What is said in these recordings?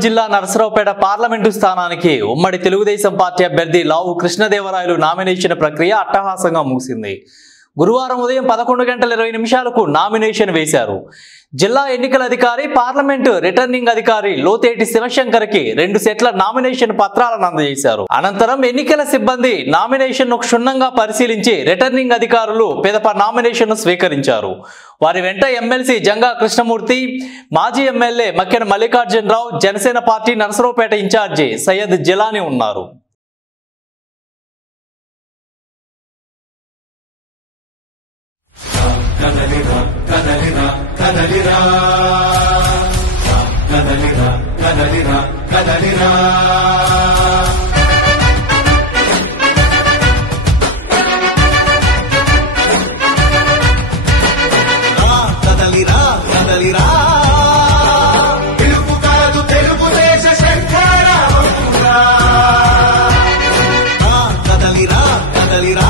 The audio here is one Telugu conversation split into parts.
నిజామాబాద్ జిల్లా నరసరావుపేట పార్లమెంటు స్థానానికి ఉమ్మడి తెలుగుదేశం పార్టీ అభ్యర్థి లావు కృష్ణదేవరాయలు నామినేషన్ ప్రక్రియ అట్టహాసంగా ముగిసింది. గురువారం ఉదయం 11:20 నామినేషన్ వేశారు. జిల్లా ఎన్నికల అధికారి, పార్లమెంటు రిటర్నింగ్ అధికారి లోతేటి శివశంకర్ కి 2 సెట్ల నామినేషన్ పత్రాలను అందజేశారు. అనంతరం ఎన్నికల సిబ్బంది నామినేషన్ ను క్షుణ్ణంగా పరిశీలించి రిటర్నింగ్ అధికారులు పిదప నామినేషన్ ను స్వీకరించారు. వారి వెంట ఎమ్మెల్సీ జంగా కృష్ణమూర్తి, మాజీ MLA Makkena Mallikarjunarao, Janasena party Narasaraopet incharge Syed Jilani ఉన్నారు. కదలిరా కదలిరా కదలిరా కదలిరా కదలిరా కదలిరా కదలిరా కదలిరా తెలుగు కాదు తెలుగుదేశ శంకరా కదలిరా కదలిరా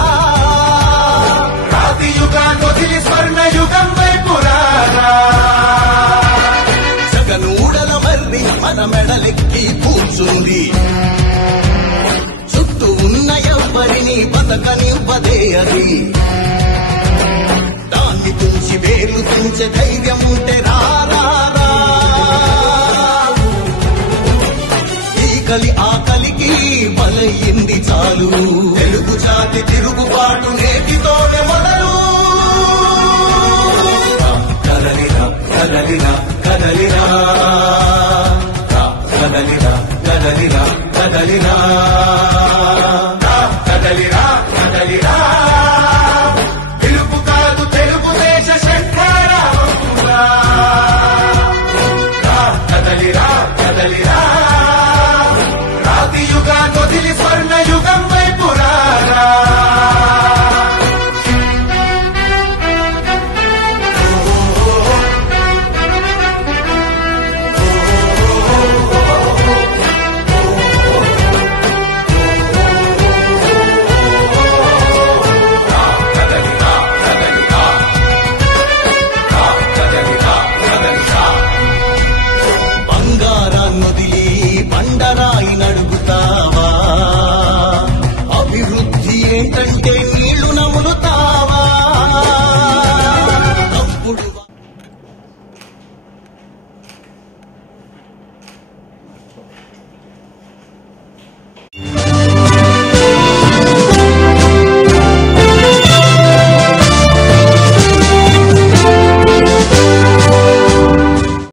స్వర్ణయుగం వైపురారా జగనూడల మర్రి మన మెడలెక్కి కూర్చుంది. చుట్టూ ఉన్న ఎవ్వరిని బతకనివ్వదే అది. దాన్ని తుంచి వేలు తుంచే ధైర్యం ఉంటే రారా. ఈకలి ఆకలికి బలయ్యింది చాలు. తెలుగు జాతి తిరుగుబాటు నేటితో